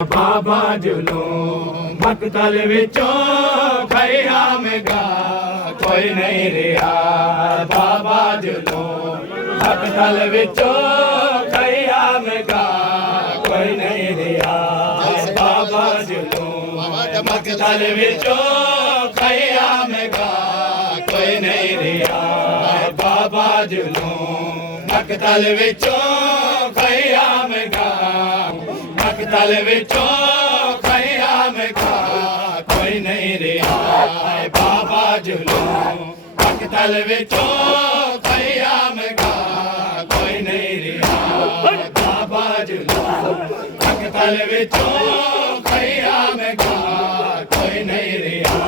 बाबा जुलूम मकतल विचों खयामगा कोई नहीं रिहा। बाबा जुलूम मकतल विचों खयामगा कोई नहीं रिहा। बाबा जुलूम मकतल विचों खयामगा कोई नहीं रिहा। बाबा जुलूम मकतल विचों खयामगा मकतल विचों खयामगा कोई नहीं रिहा। बाबा जुलूम मकतल विचों खयामगा कोई नहीं रिहा। बाबा जुलूम मकतल विचों खयामगा कोई नहीं रिहा।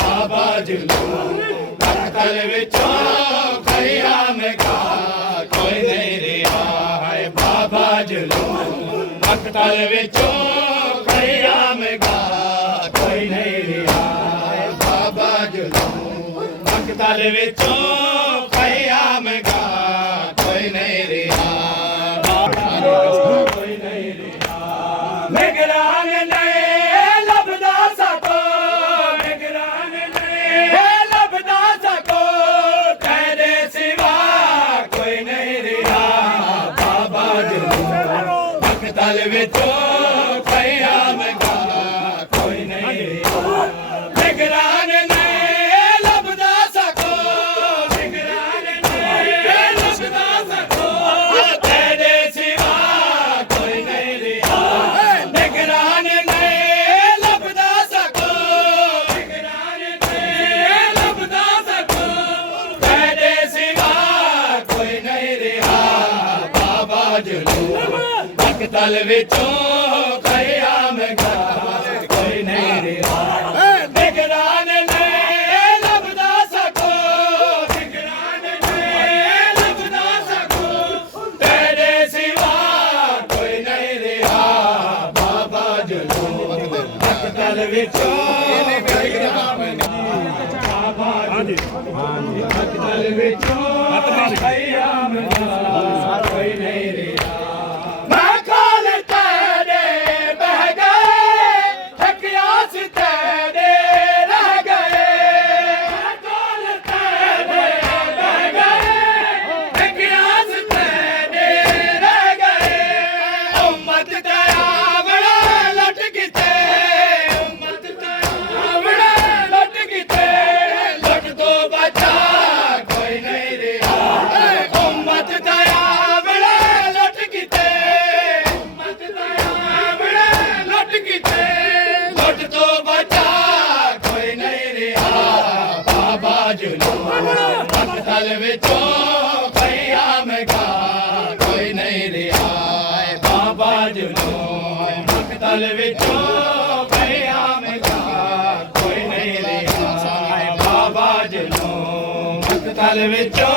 बाबा जुलूम मकतल विचों खयामगा कोई नहीं रिहा। बाबा जुलूम मकतल विचों खयामगा कोई नहीं रिहा। बाबा जुलूम मकतल विचों खयामगा कोई नहीं रिहा। कोई नहीं रिहा। निगरान नए लभदा सको, निगरान नए लभदा सको, तेरे सिवा कोई नहीं रिहा। बाबा जुलूम मकतल विचों खयामगा कोई नहीं रिहा। निगरान नए लभदा सको, निगरान नए लभदा सको, तेरे सिवा कोई नहीं रिहा। निगरान नए लभदा सको, निगरान नए लभदा सको, तेरे सिवा कोई नहीं रिहा। बाबा जुलूम मकतल विचों खयामगा कोई नहीं रिहा। निगरान नए लभदा सको, निगरान नए लभदा सको, तेरे सिवा कोई नहीं रिहा। बाबा जुलूम मकतल विचों खयामगा मकतल विचों खयामगा कोई नहीं रिहा। मकतल विचों खयामगा कोई नहीं रिहा। बाबा जुलूम मकतल विचों खयामगा कोई नहीं रिहा। बाबा जुलूम मकतल विचों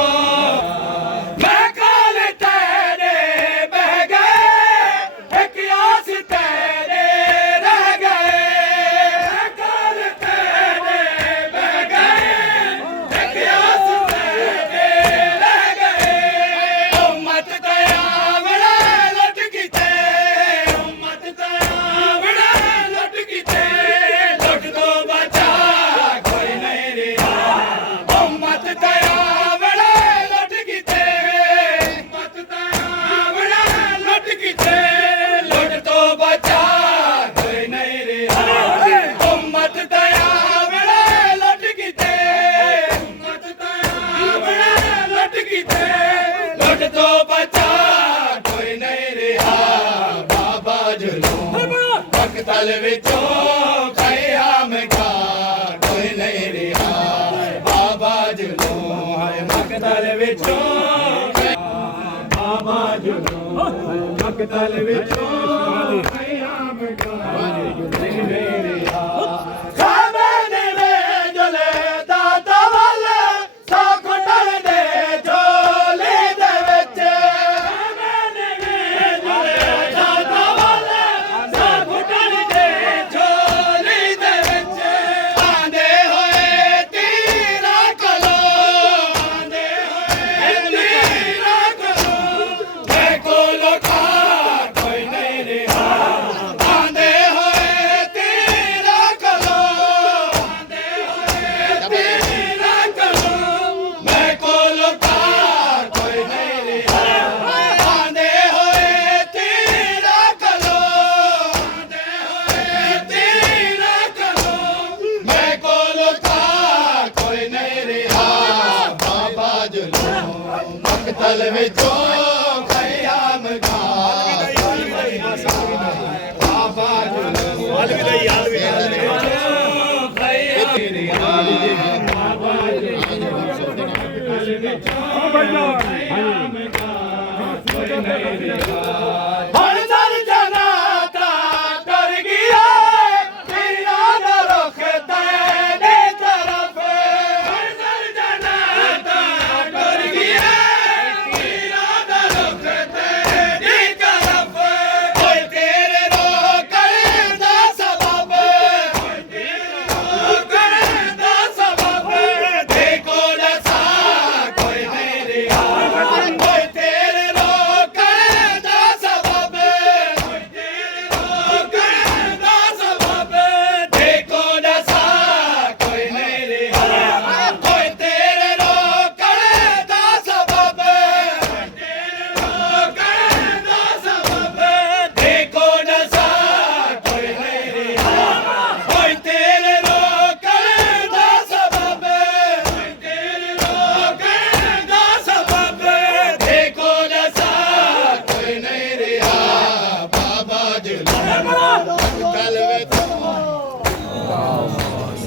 मकतल विचों खयामगा कोई नहीं रिहा। बाबा जुलूम मकतल विचों बाबा जुलूम मकतल विचों खयामगा कोई नहीं रिहा। कोई नहीं रिहा। ਮਕਤਲ ਵਿੱਚੋਂ ਖਿਆਮ ਗਾ ਬਾਬਾ ਭਾਈ